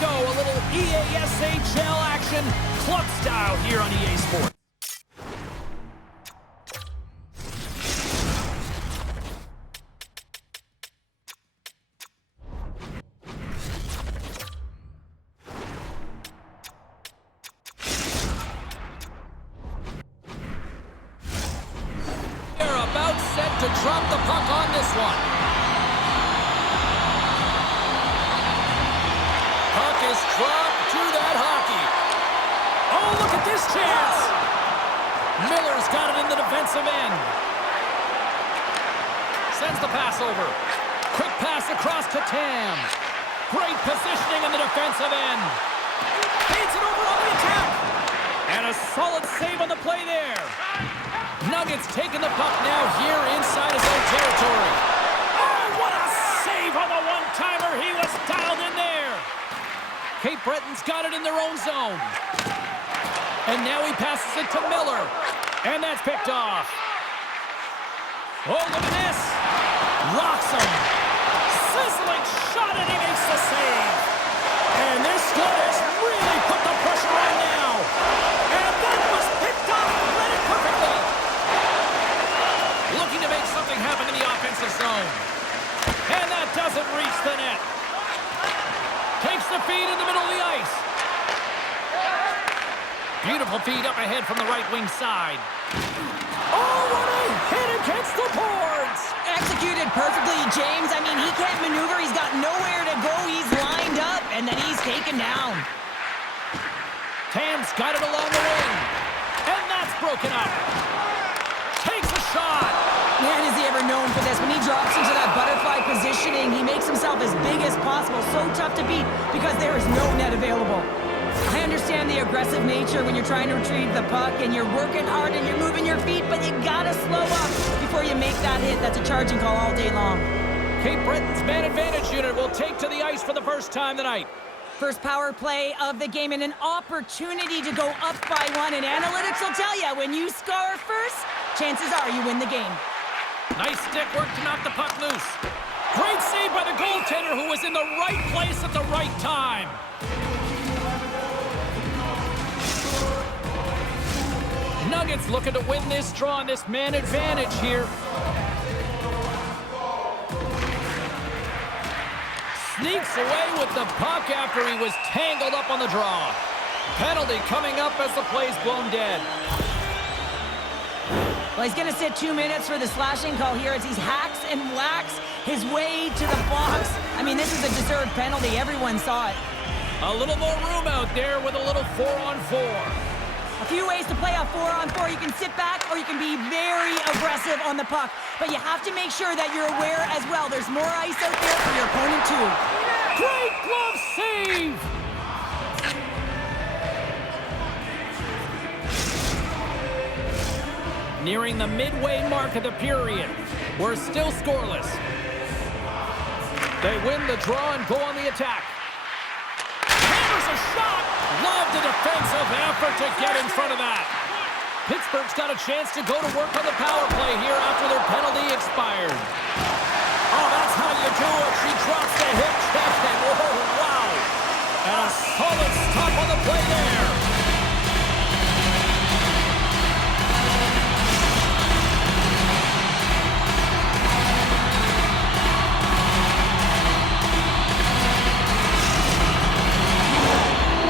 go, a little EASHL action, club style here on EA Sports. They're about set to drop the puck on this one. Puck is dropped to that hockey. Oh, look at this chance. Miller's got it in the defensive end. Sends the pass over. Quick pass across to Tam. Great positioning in the defensive end. Feeds it over on the attack. And a solid save on the play there. Nuggets taking the puck now here inside his own territory. Oh, what a save on the one-timer. He was dialed in there. Cape Breton's got it in their own zone. And now he passes it to Miller. And that's picked off. Oh, look at this. Rocks him. Sizzling shot, and he makes the save. And this guy has really put the pressure on now. And that was picked off and read it perfectly. Looking to make something happen in the offensive zone. And that doesn't reach the net. Takes the feed in the middle of the ice. Beautiful feed up ahead from the right wing side. Oh, what a hit against the boards! Executed perfectly, James. I mean, he can't maneuver. He's got nowhere to go. He's lined up, and then he's taken down. Tam's got it along the wing. And that's broken up. Takes a shot. Man, is he ever known for this. When he drops into that butterfly positioning, he makes himself as big as possible. So tough to beat because there is no net available. I understand the aggressive nature when you're trying to retrieve the puck and you're working hard and you're moving your feet, but you gotta slow up before you make that hit. That's a charging call all day long. Cape Breton's man advantage unit will take to the ice for the first time tonight. First power play of the game and an opportunity to go up by one. And analytics will tell you, when you score first, chances are you win the game. Nice stick work to knock the puck loose. Great save by the goaltender who was in the right place at the right time. Nuggets looking to win this draw on this man advantage here. Sneaks away with the puck after he was tangled up on the draw. Penalty coming up as the play's blown dead. Well, he's going to sit 2 minutes for the slashing call here as he hacks and whacks his way to the box. I mean, this is a deserved penalty. Everyone saw it. A little more room out there with a little 4-on-4. A few ways to play a 4-on-4. You can sit back or you can be very aggressive on the puck. But you have to make sure that you're aware as well. There's more ice out there for your opponent too. Great glove save! Nearing the midway mark of the period. We're still scoreless. They win the draw and go on the attack. Hammers a shot! Love the defensive effort to get in front of that. Pittsburgh's got a chance to go to work on the power play here after their penalty expired. Oh, that's how you do it. She drops the hip check and oh, wow. And a solid stop on the play there.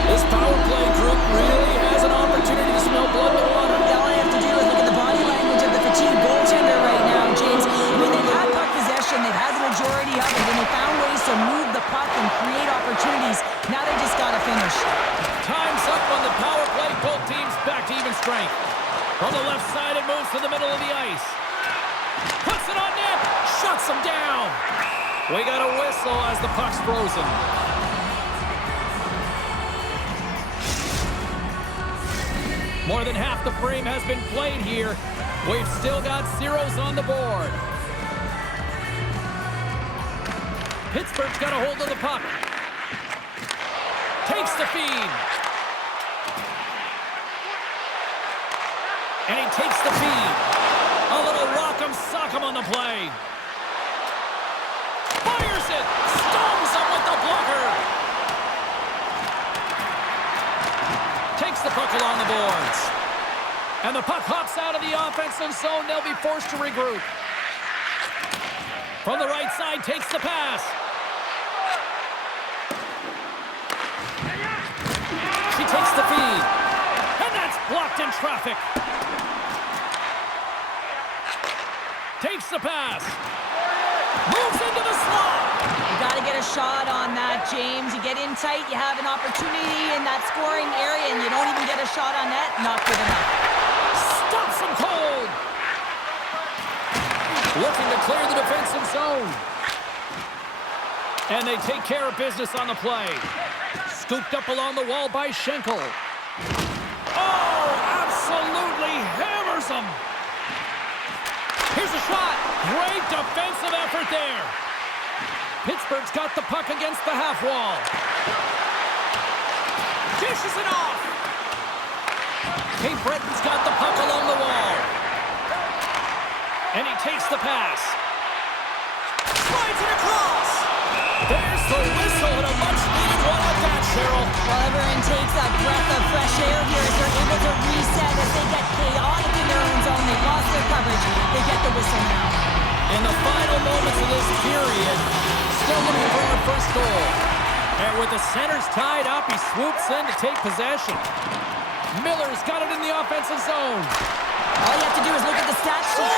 This power play group really has an opportunity to smell blood in the water. All I have to do is look at the body language of the fatigued goaltender right now, James. I mean, they've had puck possession, they've had the majority of it, and they found ways to move the puck and create opportunities. Now they just got to finish. Time's up on the power play. Both teams back to even strength. From the left side, it moves to the middle of the ice. Puts it on net. Shuts him down. We got a whistle as the puck's frozen. More than half the frame has been played here. We've still got zeros on the board. Pittsburgh's got a hold of the puck. Takes the feed. And he takes the feed. A little rock'em sock'em on the play. Fires it. Stones him with the blocker. puck along the boards. And the puck hops out of the offensive zone. They'll be forced to regroup. From the right side, takes the pass. She takes the feed. And that's blocked in traffic. Takes the pass. Moves into the slot. You got to get a shot on that, James. You get in tight, you have an opportunity in that scoring area, and you don't even get a shot on net. Not good enough. Stops him cold. Looking to clear the defensive zone. And they take care of business on the play. Scooped up along the wall by Schenkel. Oh, absolutely hammers him. Here's a shot. Great defensive effort there. Pittsburgh's got the puck against the half wall. Dishes it off. Cape Breton's got the puck along the wall. And he takes the pass. Slides it across. There's the whistle and a much-needed one at that, Cheryl. Well, everyone takes a breath of fresh air here as they're able to reset as they get chaotic in their own zone. They lost their coverage. They get the whistle now. In the final moments of this period, still looking for our first goal. And with the centers tied up, he swoops in to take possession. Miller's got it in the offensive zone. All you have to do is look at the stat sheet.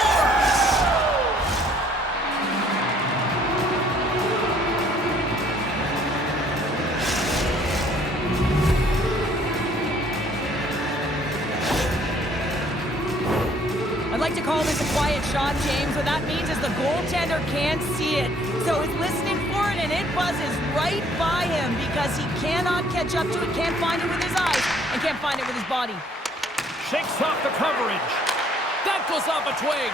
I'd like to call this a quiet shot, James. What that means is the goaltender can't see it. So he's listening for it, and it buzzes right by him because he cannot catch up to it, can't find it with his eyes, and can't find it with his body. Shakes off the coverage. That goes off a twig.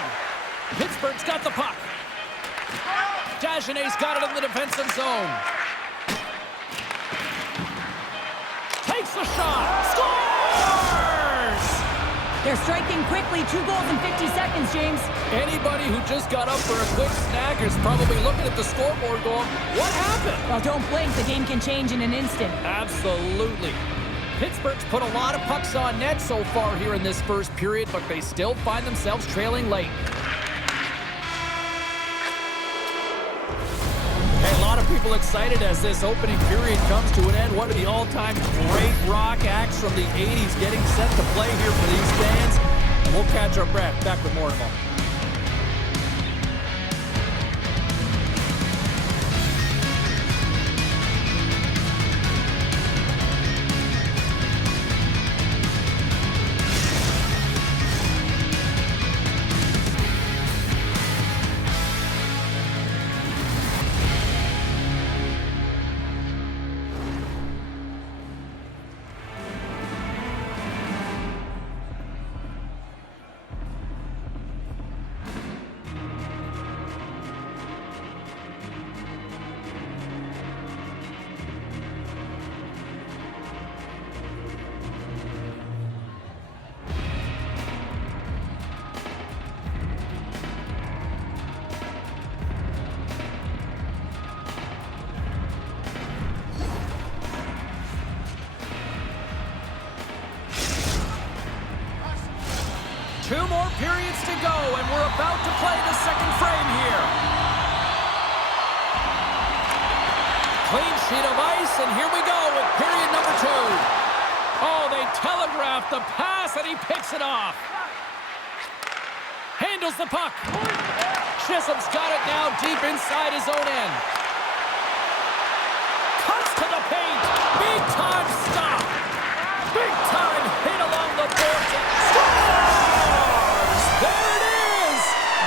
Pittsburgh's got the puck. Dagenet's got it in the defensive zone. Takes the shot. Scores! They're striking quickly. 2 goals in 50 seconds, James. Anybody who just got up for a quick snack is probably looking at the scoreboard going, what happened? Well, don't blink. The game can change in an instant. Absolutely. Pittsburgh's put a lot of pucks on net so far here in this first period, but they still find themselves trailing late. Hey, a lot of people excited as this opening period comes to an end. One of the all-time great rock acts from the 80s getting set to play here for these fans. We'll catch our breath. Back with more in a moment. Two more periods to go, and we're about to play the second frame here. Clean sheet of ice, and here we go with period number 2. Oh, they telegraphed the pass, and he picks it off. Handles the puck. Chisholm's got it now deep inside his own end. Cuts to the paint. Big time stop. Big time hit along the boards. Scores! There it is!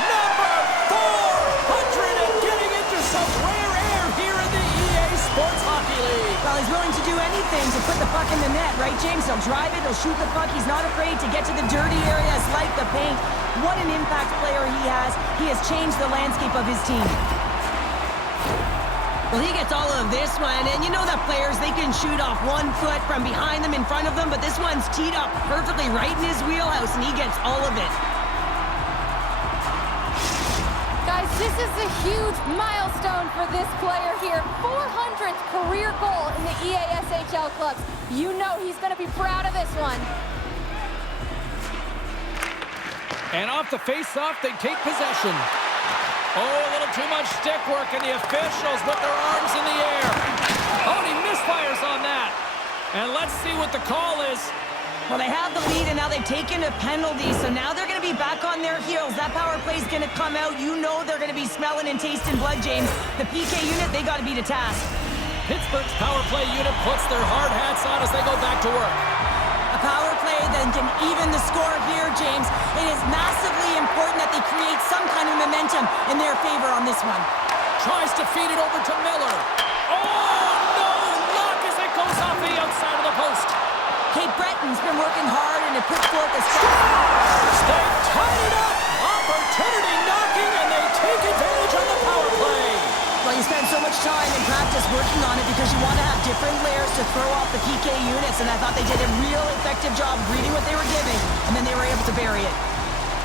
Number 400 and getting into some rare air here in the EA Sports Hockey League. Well, he's willing to do anything to put the puck in the net, right, James? He'll drive it, he'll shoot the puck. He's not afraid to get to the dirty areas like the paint. What an impact player he has. He has changed the landscape of his team. Well, he gets all of this one, and you know that players, they can shoot off 1 foot from behind them, in front of them, but this one's teed up perfectly right in his wheelhouse, and he gets all of it. Guys, This is a huge milestone for this player here. 400th career goal in the EASHL clubs. You know he's going to be proud of this one. And off the face-off, they take possession. Oh, a little too much stick work, and the officials with their arms in the air. Oh, and he misfires on that. And let's see what the call is. Well, they have the lead, and now they've taken a penalty, so now they're going to be back on their heels. That power play is going to come out. You know they're going to be smelling and tasting blood, James. The PK unit, they got to be to task. Pittsburgh's power play unit puts their hard hats on as they go back to work. A power play that can even the score here, James. It is massively important that they create some kind of momentum in their favor on this one. Tries to feed it over to Miller. Oh, no! Luck as it goes off the outside of the post. Cape Breton's been working hard and it puts forth a strong. They've tied it up. Opportunity knocking, and they take advantage of the power play. Well, you spend so much time in practice working on it because you want to have different layers to throw off the PK units, and I thought they did a real effective job reading what they were giving, and then they were able to bury it.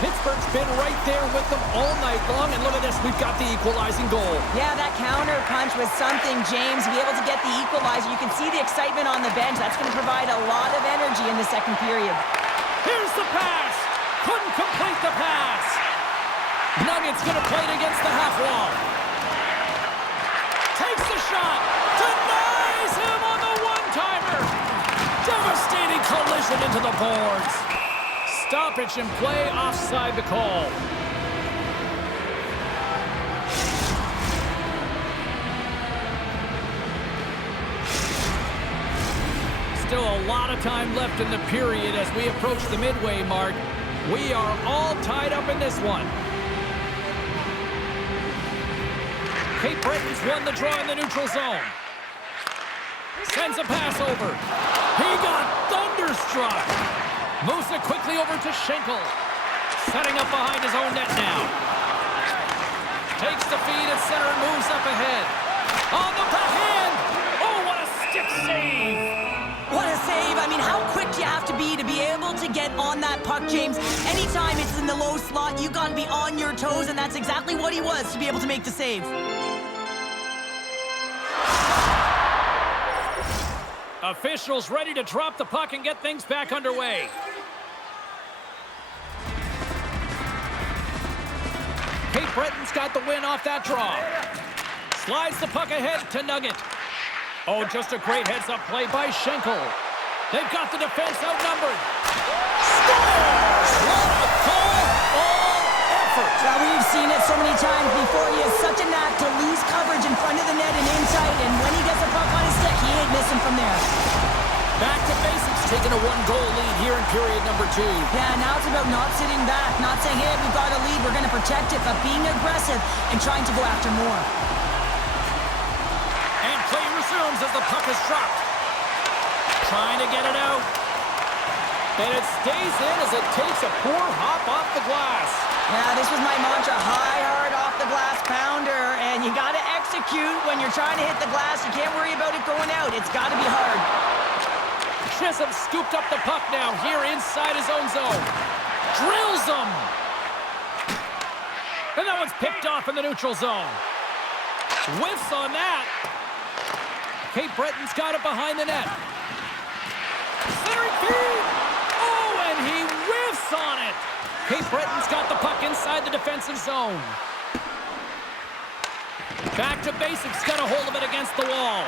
Pittsburgh's been right there with them all night long, and look at this, we've got the equalizing goal. Yeah, that counter punch was something, James. To be able to get the equalizer, you can see the excitement on the bench. That's going to provide a lot of energy in the second period. Here's the pass. Couldn't complete the pass. Nuggets going to play it against the half wall. Takes the shot. Denies him on the one-timer. Devastating collision into the boards. Stoppage in play, offside the call. Still a lot of time left in the period as we approach the midway mark. We are all tied up in this one. Cape Breton's won the draw in the neutral zone. Sends a pass over. He got thunderstruck. Moves it quickly over to Schenkel. Setting up behind his own net now. Takes the feed at center and moves up ahead. On the backhand. Oh, what a stick save. What a save. I mean, how quick do you have to be able to get on that puck, James? Anytime it's in the low slot, you got to be on your toes, and that's exactly what he was to be able to make the save. Officials ready to drop the puck and get things back underway. Cape Breton's got the win off that draw. Slides the puck ahead to Nugget. Oh, just a great heads-up play by Schenkel. They've got the defense outnumbered. Scores! What a goal! All effort. Well, we've seen it so many times before. He has such a knack to lose coverage in front of the net and inside, and when he gets a puck on his stick, he ain't missing from there. Back to basics, taking a one-goal lead here in period number 2. Yeah, now it's about not sitting back, not saying, hey, we've got a lead, we're going to protect it, but being aggressive and trying to go after more. And play resumes as the puck is dropped. Trying to get it out. And it stays in as it takes a poor hop off the glass. Yeah, this was my mantra, high, hard, off the glass pounder, and you got to execute when you're trying to hit the glass. You can't worry about it going out. It's got to be hard. Chisholm scooped up the puck now here inside his own zone. Drills him. And that one's picked off in the neutral zone. Whiffs on that. Cape Breton's got it behind the net. Centering feed. Oh, and he whiffs on it. Cape Breton's got the puck inside the defensive zone. Back to basics. Got a hold of it against the wall.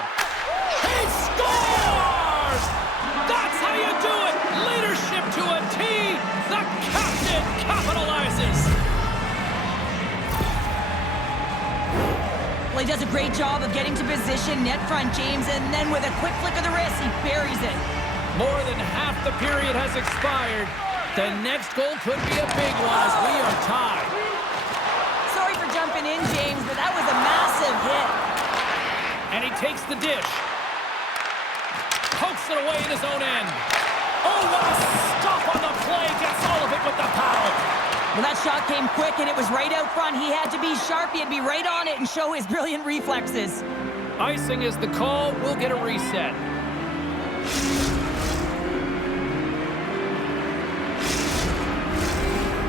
He scores! That's how you do it! Leadership to a T! The captain capitalizes! Well, he does a great job of getting to position, net front, James, and then with a quick flick of the wrist, he buries it. More than half the period has expired. The next goal could be a big one as we are tied. Sorry for jumping in, James, but that was a massive hit. And he takes the dish. Pokes it away in his own end. Oh, what a stop on the play. Gets all of it with the power. Well, that shot came quick, and it was right out front. He had to be sharp. He had to be right on it and show his brilliant reflexes. Icing is the call. We'll get a reset.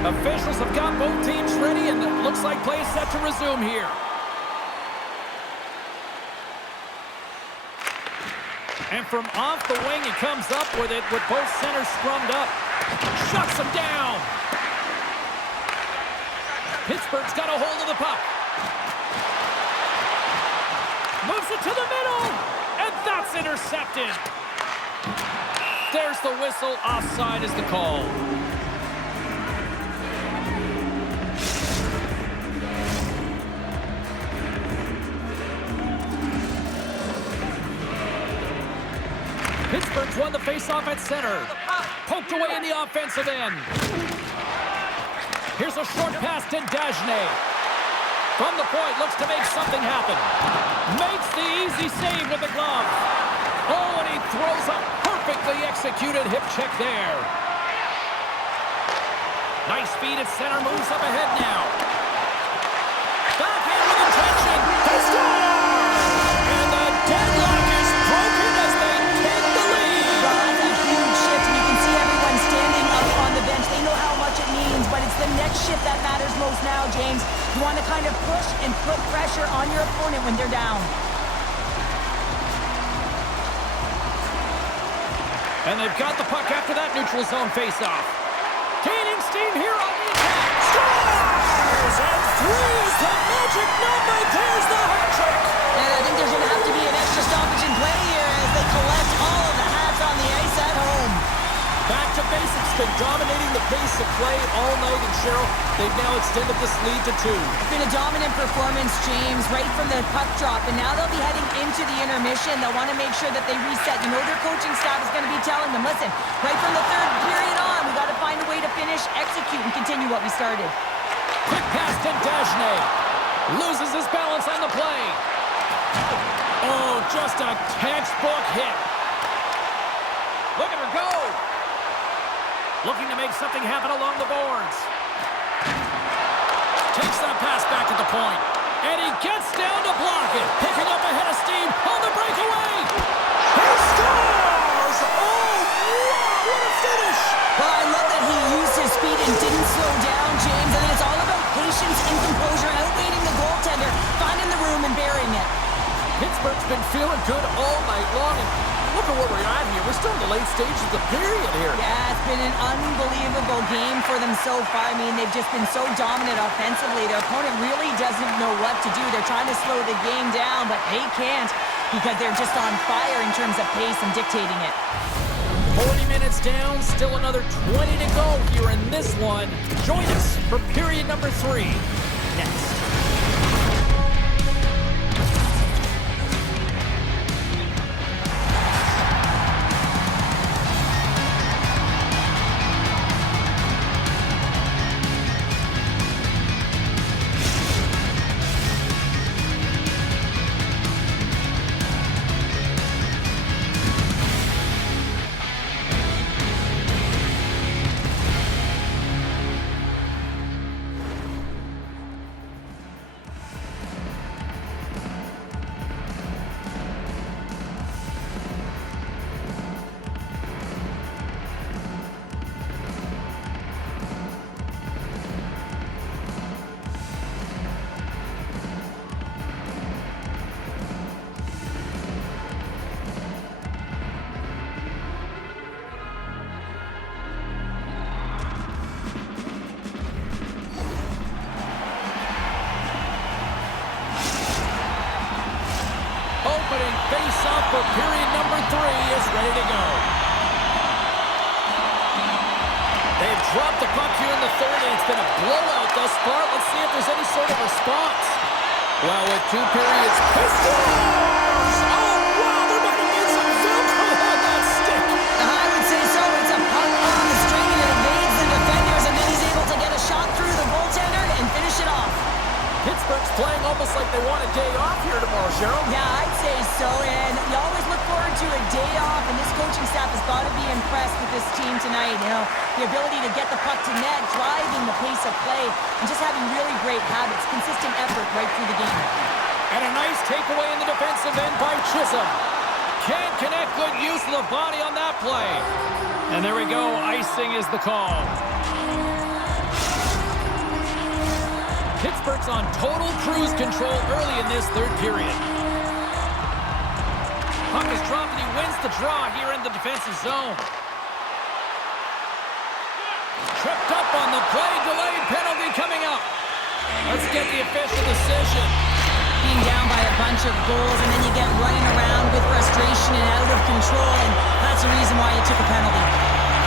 Officials have got both teams ready, and it looks like play is set to resume here. And from off the wing, he comes up with it with both centers scrummed up. Shuts him down. Pittsburgh's got a hold of the puck. Moves it to the middle, and that's intercepted. There's the whistle. Offside is the call. Pittsburgh's won the faceoff at center. Poked away in the offensive end. Here's a short pass to Dagenais. From the point, looks to make something happen. Makes the easy save with the glove. Oh, and he throws a perfectly executed hip check there. Nice feed at center, moves up ahead now. Backhand with intention. They score! And the deadlock is broken as they take the lead. Well, that's a huge shift, and you can see everyone standing up on the bench. They know how much it means, but it's the next shift that matters most now, James. You want to kind of push and put pressure on your opponent when they're down. And they've got the puck after that neutral zone faceoff. Gaining steam here on the attack. Scores! And 3 is the magic number. There's the hat trick. And I think there's going to have to be an extra stoppage in play here as they collect all of the hats on the ice at home. Back to basics. Been dominating the pace of play all night, and Cheryl, they've now extended this lead to 2. It's been a dominant performance, James, right from the puck drop, and now they'll be heading into the intermission. They'll want to make sure that they reset. You know their coaching staff is going to be telling them, listen, right from the third period on, we got to find a way to finish, execute, and continue what we started. Quick pass to Dagenais. Loses his balance on the play. Oh, just a textbook hit. Look at her go. Looking to make something happen along the boards. Takes that pass back at the point. And he gets down to block it. Picking up ahead of steam on the breakaway. He scores! Oh, wow, what a finish! Well, I love that he used his speed and didn't slow down, James. And then it's all about patience and composure, outweighing the goaltender, finding the room and burying it. Pittsburgh's been feeling good all night long. And look at where we're at here. We're still in the late stages of the period here. Yeah, it's been an unbelievable game for them so far. I mean, they've just been so dominant offensively. Their opponent really doesn't know what to do. They're trying to slow the game down, but they can't because they're just on fire in terms of pace and dictating it. 40 minutes down, still another 20 to go here in this one. Join us for period number 3 next. Opening face-off for period number 3 is ready to go. They've dropped the puck here in the third, and it's been a blowout thus far. Let's see if there's any sort of response. Well, with 2 periods, he scores! Oh, wow, there might have been some Velcro on that stick. I would say so. It's a puck on the string, and it evades the defenders, and then he's able to get a shot through the goaltender and finish it off. Pittsburgh's playing almost like they want a day off here tomorrow, Cheryl. Yeah, I'd say so, and you always look forward to a day off, and this coaching staff has got to be impressed with this team tonight. You know, the ability to get the puck to net, driving the pace of play, and just having really great habits, consistent effort right through the game. And a nice takeaway in the defensive end by Chisholm. Can't connect, good use of the body on that play. And there we go, icing is the call. Pittsburgh's on total cruise control early in this third period. Puck is dropped and he wins the draw here in the defensive zone. Tripped up on the play, delayed penalty coming up. Let's get the official decision. Being down by a bunch of goals and then you get running around with frustration and out of control, and that's the reason why you took a penalty.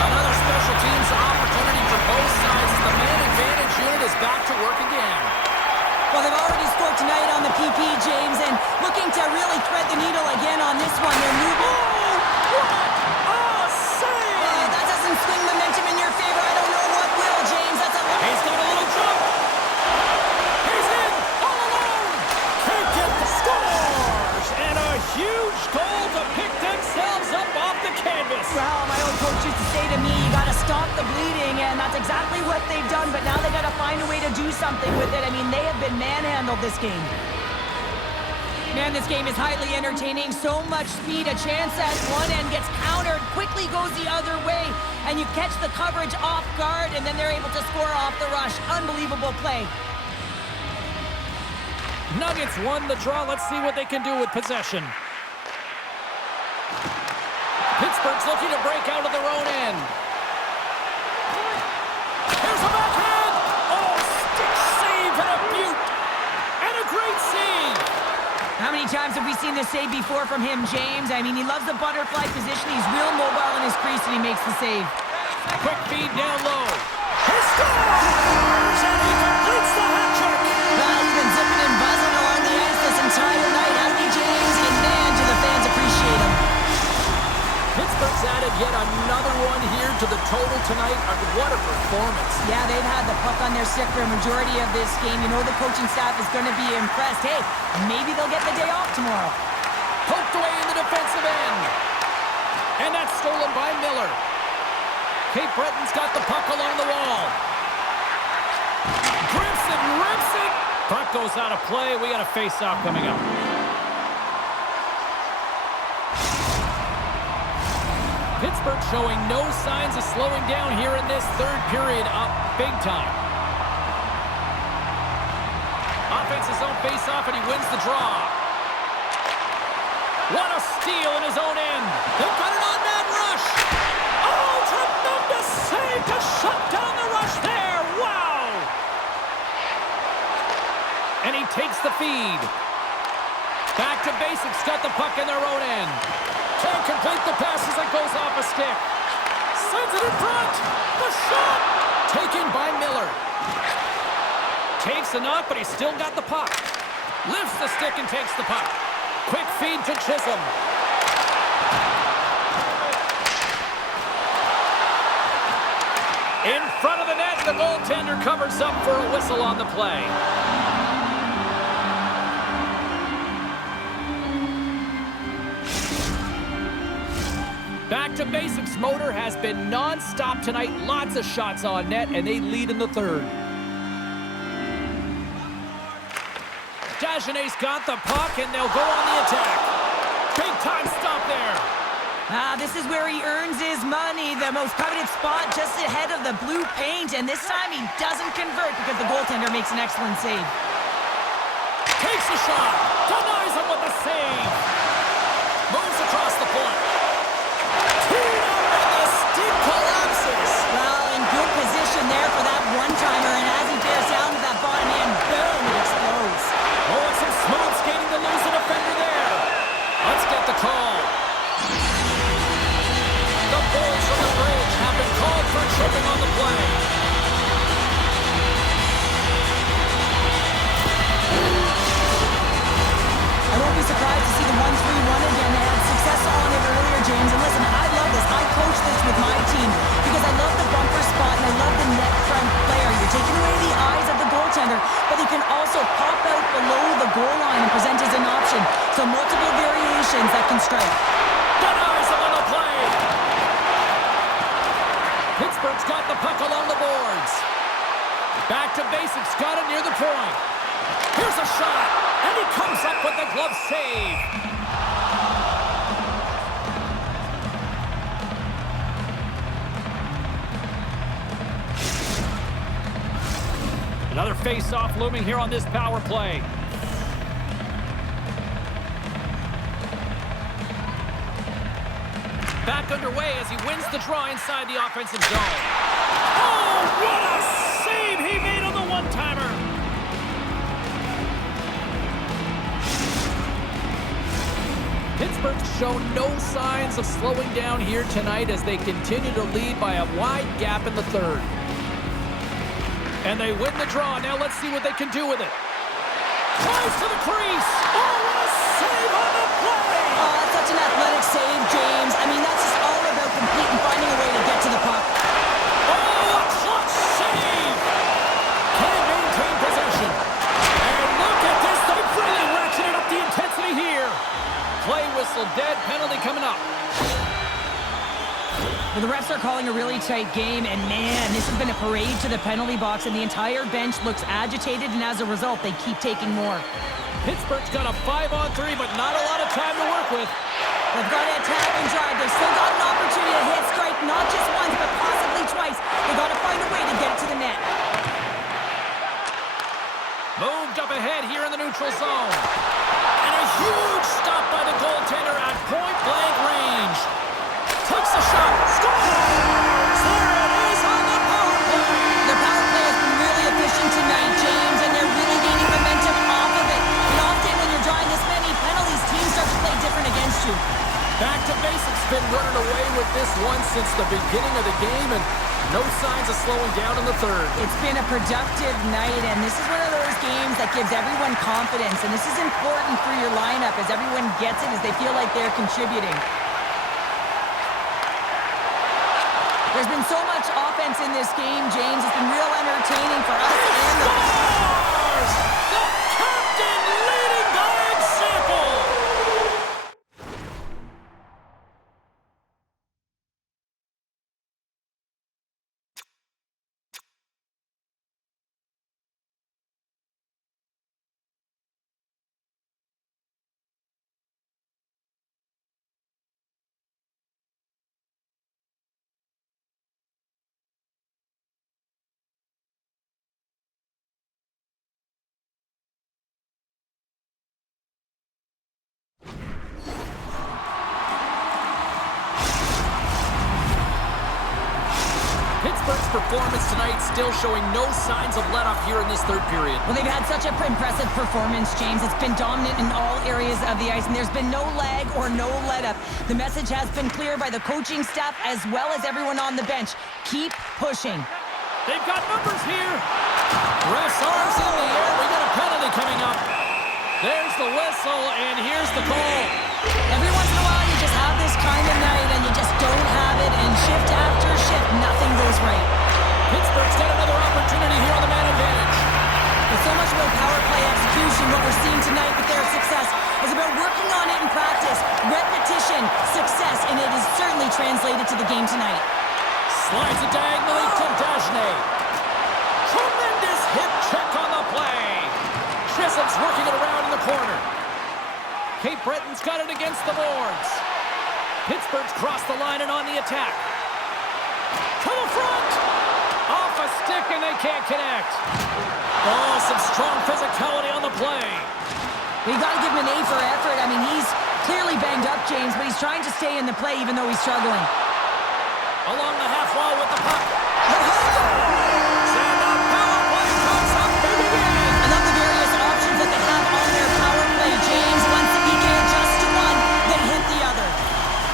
Another special teams opportunity for both sides. The man advantage unit is back to work again. Well, they've already scored tonight on the PP, James, and looking to really thread the needle again on this one. They're moving. Oh, what a save! That doesn't swing momentum in your favor. I don't know what will, James. That's a... He's got a little jump. He's in all alone. Can't get the scores. And a huge goal to pick themselves up off the canvas. Well, my old coach used to say to me, you got to stop the bleeding, and that's exactly what they've done, but now they got to find a way to do something with it. I mean, they have been manhandled this game. Man, this game is highly entertaining. So much speed. A chance at one end gets countered, quickly goes the other way, and you catch the coverage off guard, and then they're able to score off the rush. Unbelievable play. Nuggets won the draw. Let's see what they can do with possession. Pittsburgh's looking to break out of their own end. Here's a backhand! Oh, stick save and a beaut! And a great save! How many times have we seen this save before from him, James? I mean, he loves the butterfly position. He's real mobile in his crease, and he makes the save. Quick feed down low. He scores! And he completes the hat trick! Well, he's been zipping and buzzing along the ice this entire night, hasn't he, James? And man, do the fans appreciate him. Pittsburgh's added yet another one here to the total tonight. What a performance. Yeah, they've had the puck on their stick for a majority of this game. You know the coaching staff is going to be impressed. Hey, maybe they'll get the day off tomorrow. Poked away in the defensive end. And that's stolen by Miller. Cape Breton's got the puck along the wall. Grips it, rips it. Puck goes out of play. We got a face-off coming up. Pittsburgh showing no signs of slowing down here in this third period, up big time. Offense his own face-off, and he wins the draw. What a steal in his own end. They've got it on that rush. Oh, tremendous save to shut down the rush there. Wow. And he takes the feed. Back to basics, got the puck in their own end. Can't complete the pass as it goes off a stick. Sends it in front. The shot. Taken by Miller. Takes a knock, but he's still got the puck. Lifts the stick and takes the puck. Quick feed to Chisholm. In front of the net, the goaltender covers up for a whistle on the play. Back to basics. Motor has been non-stop tonight. Lots of shots on net, and they lead in the third. Dagenet's got the puck, and they'll go on the attack. Big time stop there. This is where he earns his money. The most coveted spot just ahead of the blue paint, and this time he doesn't convert because the goaltender makes an excellent save. Takes a shot. Denies him with the save. Moves across the point. Collapses. Well, in good position there for that one-timer, and as he bears down to that bottom end, boom, it explodes. Oh, and some smooth skating to lose a defender there. Let's get the call. The Bulls from the bridge have been called for tripping on the play. I won't be surprised to see the 1-3-1 again. They had success on it earlier, James. And listen, I love this. I coach this with my team because I love the bumper spot and I love the net front player. You're taking away the eyes of the goaltender, but he can also pop out below the goal line and present as an option. So multiple variations that can strike. Denies him on the play. Pittsburgh's got the puck along the boards. Back to basics. Got it near the point. Here's a shot, and he comes up with the glove save. Another face-off looming here on this power play. Back underway as he wins the draw inside the offensive zone. Oh, what a save he made on the one-timer! Pittsburgh's shown no signs of slowing down here tonight as they continue to lead by a wide gap in the third. And they win the draw. Now let's see what they can do with it. Tries to the crease. Oh, what a save on the play! Oh, that's such an athletic save, James. I mean, that's just all about complete and finding a way to get to the puck. Oh, a clutch save! Can't maintain possession. And look at this. They've really ratcheted up the intensity here. Play whistle dead. Penalty coming up. Well, the refs are calling a really tight game, and man, this has been a parade to the penalty box, and the entire bench looks agitated, and as a result, they keep taking more. Pittsburgh's got a 5-on-3, but not a lot of time to work with. They've got to attack and drive. They've still got an opportunity to hit strike, not just once, but possibly twice. They've got to find a way to get it to the net. Moved up ahead here in the neutral zone. And a huge stop by the goaltender at point-blank range. Takes a shot. Scores! There it is on the power play. The power play has been really efficient tonight, James, and they're really gaining momentum off of it. And often when you're drawing this many penalties, teams start to play different against you. Back to basics. Been running away with this one since the beginning of the game, and no signs of slowing down in the third. It's been a productive night, and this is one of those games that gives everyone confidence, and this is important for your lineup as everyone gets it, as they feel like they're contributing. There's been so much offense in this game, James. It's been real entertaining for us and the... Scores! The captain leading by example! Pittsburgh's performance tonight still showing no signs of let-up here in this third period. Well, they've had such an impressive performance, James. It's been dominant in all areas of the ice, and there's been no lag or no let-up. The message has been clear by the coaching staff as well as everyone on the bench. Keep pushing. They've got numbers here. Ref's arms in the air. We got a penalty coming up. There's the whistle, and here's the call. Every once in a while, you just have this kind of night, and you just don't have it, and shift after shift, nothing goes right. Pittsburgh's got another opportunity here on the man advantage. With so much about power play execution, what we're seeing tonight with their success is about working on it in practice, repetition, success, and it is certainly translated to the game tonight. Slides it diagonally to Dagenais. Tremendous hip check on the play. Chisholm's working it around in the corner. Cape Breton's got it against the boards. Pittsburgh's crossed the line and on the attack. To the front! Off a stick and they can't connect. Oh, some strong physicality on the play. We've got to give him an A for effort. I mean, he's clearly banged up, James, but he's trying to stay in the play even though he's struggling. Along the half wall with the puck. And the power play comes up big again. I love the various options that they have on their power play, James. Once the PK adjusts to one, they hit the other.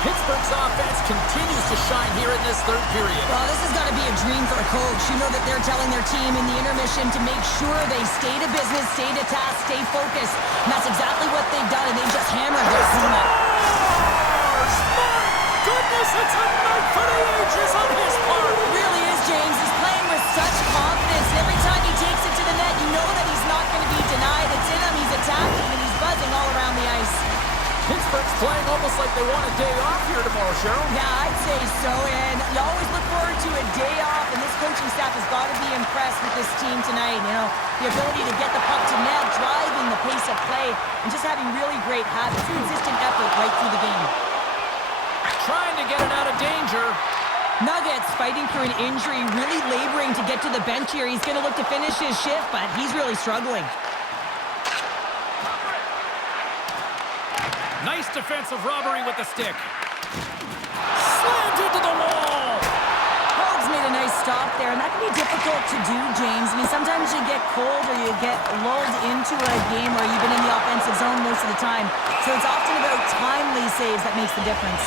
Pittsburgh's offense continues to shine here in this third period. Well, this has got to be a dream for a coach. You know that they're telling their team in the intermission to make sure they stay to business, stay to task, stay focused. And that's exactly what they've done, and they've just hammered their opponent. Goodness, it's a night for the ages on his part. It really is, James. He's playing with such confidence. And every time he takes it to the net, you know that he's not going to be denied. It's in him, he's attacking, and he's buzzing all around the ice. Pittsburgh's playing almost like they want a day off here tomorrow, Cheryl. Yeah, I'd say so, and you always look forward to a day off, and this coaching staff has got to be impressed with this team tonight. You know, the ability to get the puck to net, driving the pace of play, and just having really great habits, consistent effort right through the game. Trying to get it out of danger. Nuggets fighting through an injury, really laboring to get to the bench here. He's going to look to finish his shift, but he's really struggling. Nice defensive robbery with the stick. Slams into the wall. Hogs made a nice stop there, and that can be difficult to do, James. I mean, sometimes you get cold or you get lulled into a game where you've been in the offensive zone most of the time. So it's often about timely saves that makes the difference.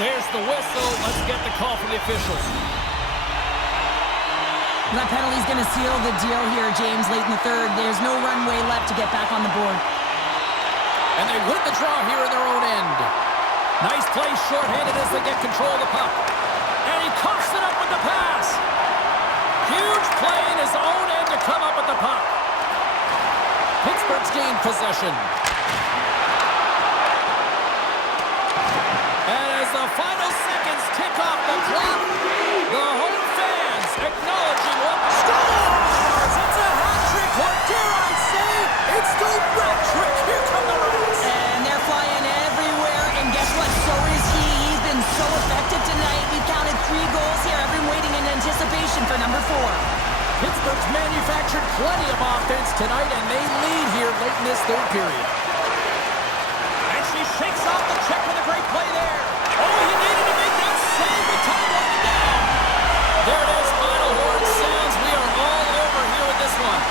There's the whistle. Let's get the call from the officials. That penalty's going to seal the deal here, James, late in the third. There's no runway left to get back on the board. And they win the draw here in their own end. Nice play shorthanded as they get control of the puck. And he coughs it up with the pass. Huge play in his own end to come up with the puck. Pittsburgh's gained possession. And as the final seconds tick off the clock, the home fans acknowledging what scores! It's a hat trick, or dare I say, it's the red trick. Here come the Reds. And they're flying everywhere, and guess what? So is he. He's been so effective tonight. We counted 3 goals here. Everyone waiting in anticipation for number 4. Pittsburgh's manufactured plenty of offense tonight, and they lead here late in this third period. And she shakes off the check with a great play there. Oh, he needed to make that save with time winding down. There it is, final horn sounds. We are all over here with this one.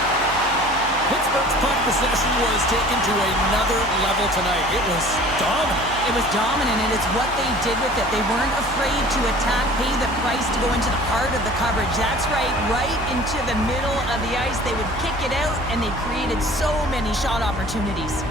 Pittsburgh's puck possession was taken to another level tonight. It was dominant. It was dominant, and it's what they did with it. They weren't afraid to attack, pay the price to go into the heart of the coverage. That's right into the middle of the ice. They would kick it out, and they created so many shot opportunities.